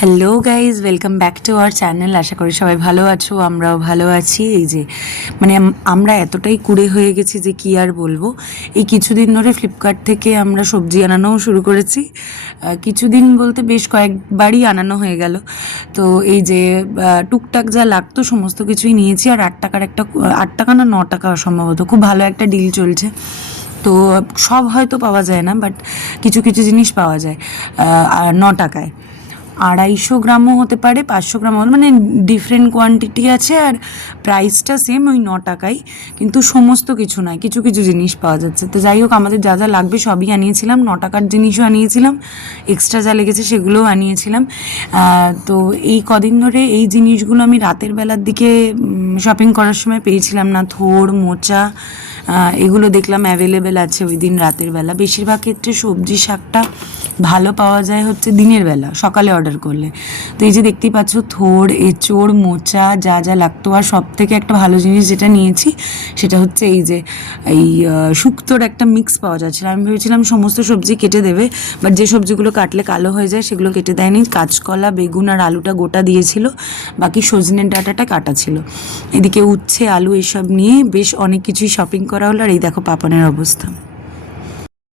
Hello guys, welcome back to our channel. আশা করি সবাই ভালো আছো, আমরাও ভালো আছি। এই যে আমরা এতটাই কুড়ে হয়ে গেছি যে কি আর বলবো। এই কিছুদিন ধরে ফ্লিপকার্ট থেকে আমরা সবজি আনানোও শুরু করেছি। কিছুদিন বলতে বেশ কয়েকবারই আনানো হয়ে গেল। তো এই যে টুকটাক যা লাগতো সমস্ত কিছুই নিয়েছি। আর 8 টাকা না 9 টাকা সম্ভবত খুব ভালো একটা ডিল চলছে। তো সব হয়তো পাওয়া যায় না, বাট কিছু কিছু জিনিস পাওয়া যায় 9 টাকায়। 250 গ্রামও হতে পারে, 500 গ্রামও, মানে ডিফারেন্ট কোয়ান্টিটি আছে। আর প্রাইসটা সেম, ওই 9 টাকাই। কিন্তু সমস্ত কিছু নয়, কিছু কিছু জিনিস পাওয়া যাচ্ছে। তো যাই হোক, আমাদের যা যা লাগবে সবই আনিয়েছিলাম। 9 টাকার জিনিসও আনিয়েছিলাম, এক্সট্রা যা লেগেছে সেগুলোও আনিয়েছিলাম। তো এই কদিন ধরে এই জিনিসগুলো আমি রাতের বেলার দিকে শপিং করার সময় পেয়েছিলাম না। থোড়, মোচা, এগুলো দেখলাম অ্যাভেলেবেল আছে ওই দিন রাতের বেলা। বেশিরভাগ ক্ষেত্রে সবজি শাকটা ভালো পাওয়া যায় হচ্ছে দিনের বেলা, সকালে অর্ডার করলে। তো এই যে দেখতেই পাচ্ছ, থোড়, এঁচোড়, মোচা, যা যা লাগতো। আর সব থেকে একটা ভালো জিনিস যেটা নিয়েছি সেটা হচ্ছে এই শুক্তোর একটা মিক্স পাওয়া যাচ্ছিল। আমি ভেবেছিলাম সমস্ত সবজি কেটে দেবে, বাট যে সবজিগুলো কাটলে কালো হয়ে যায় সেগুলো কেটে দেয়নি। কাঁচকলা, বেগুন আর আলুটা গোটা দিয়েছিল, বাকি সজনের ডাঁটাটা কাটা ছিল। এদিকে উচ্ছে, আলু এসব নিয়ে বেশ অনেক কিছুই শপিং করা হলো। আর এই দেখো পাপনের অবস্থা।